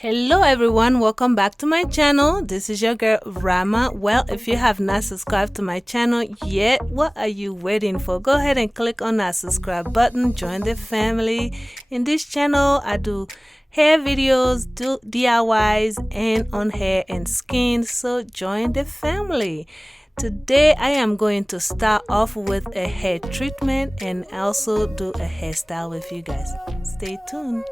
Hello everyone, welcome back to my channel. This is your girl Rama. Well, if you have not subscribed to my channel yet, what are you waiting for? Go ahead and click on that subscribe button, join the family. In this channel I do hair videos, do DIYs, and on hair and skin, so join the family. Today I am going to start off with a hair treatment and also do a hairstyle with you guys. Stay tuned.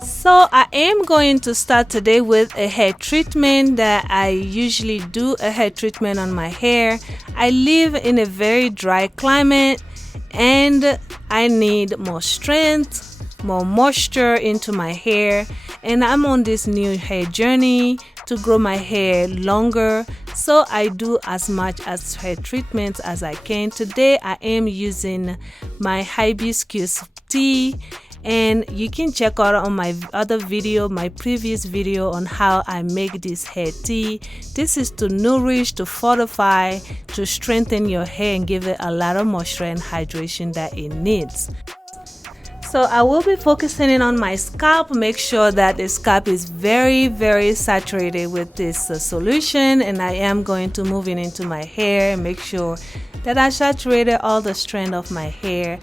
So I am going to start today with a hair treatment that I usually do a hair treatment on my hair. I live in a very dry climate and I need more strength, more moisture into my hair, and I'm on this new hair journey to grow my hair longer, so I do as much as hair treatments as I can. Today I am using my hibiscus tea, and you can check out on my other video, my previous video on how I make this hair tea. This is to nourish, to fortify, to strengthen your hair and give it a lot of moisture and hydration that it needs. So I will be focusing in on my scalp. Make sure that the scalp is very saturated with this solution, and I am going to move it into my hair and make sure that I saturated all the strand of my hair.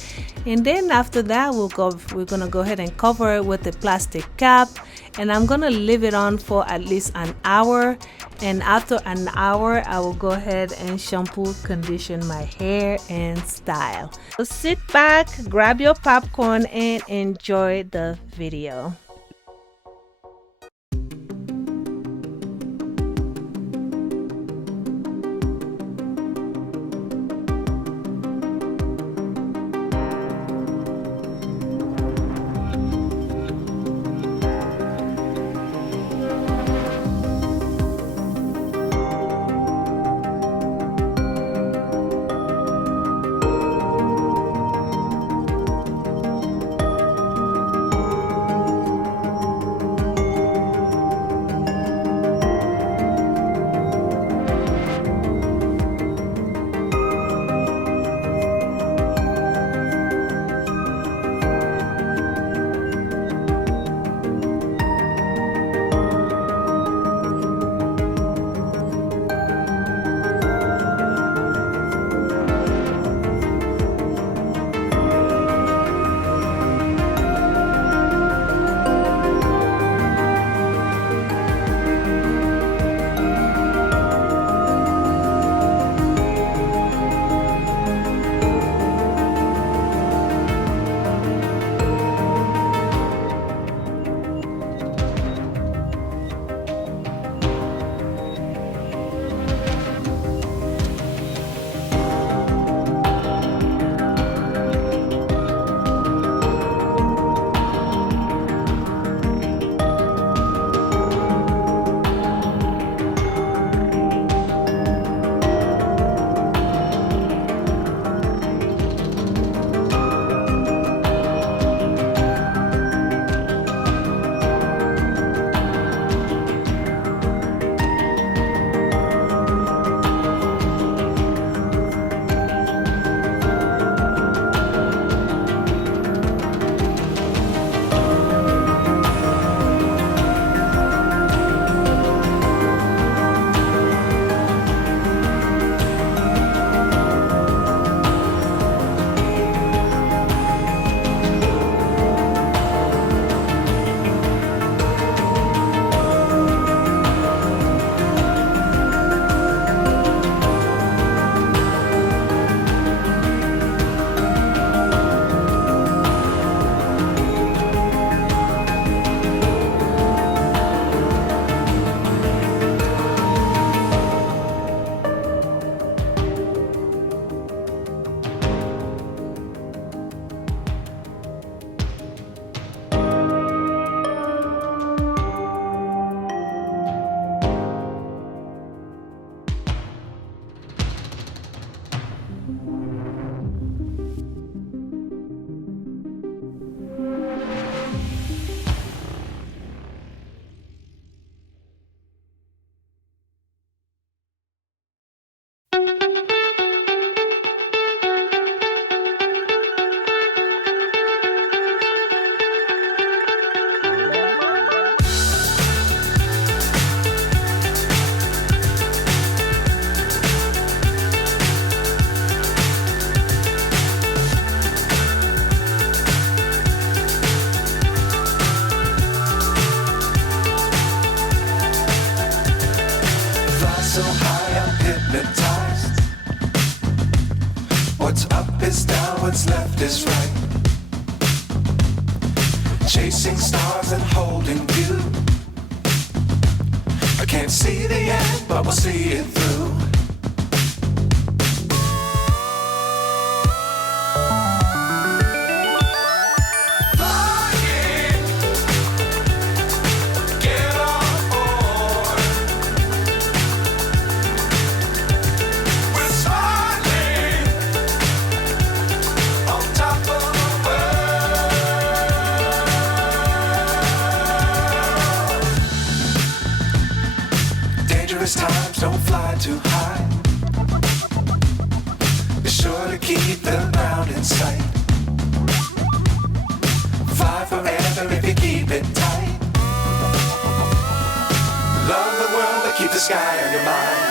And then after that we're gonna go ahead and cover it with a plastic cap, and I'm gonna leave it on for at least an hour. And after an hour I will go ahead and shampoo, condition my hair and style. So sit back, grab your popcorn and enjoy the video. What's up is down, what's left is right. Chasing stars and holding you. I can't see the end, but we'll see it through. Times don't fly too high. Be sure to keep the ground in sight. Fly forever if you keep it tight. Love the world, but keep the sky on your mind.